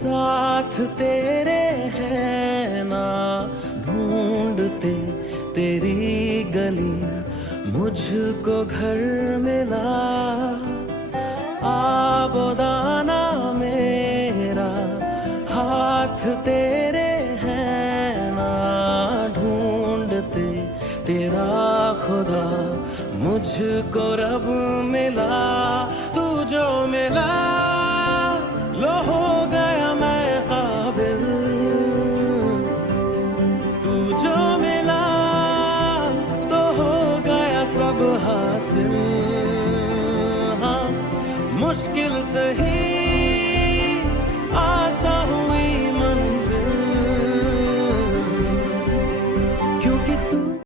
साथ तेरे हैं ना, ढूंढते तेरी गली मुझको घर मिला। आबोदाना मेरा हाथ तेरे हैं ना, ढूंढते तेरा खुदा मुझको रब मिला। तू जो मिला लो हो गया मैं काबिल, तू जो मिला तो हो गया सब हासिल। हाँ मुश्किल सही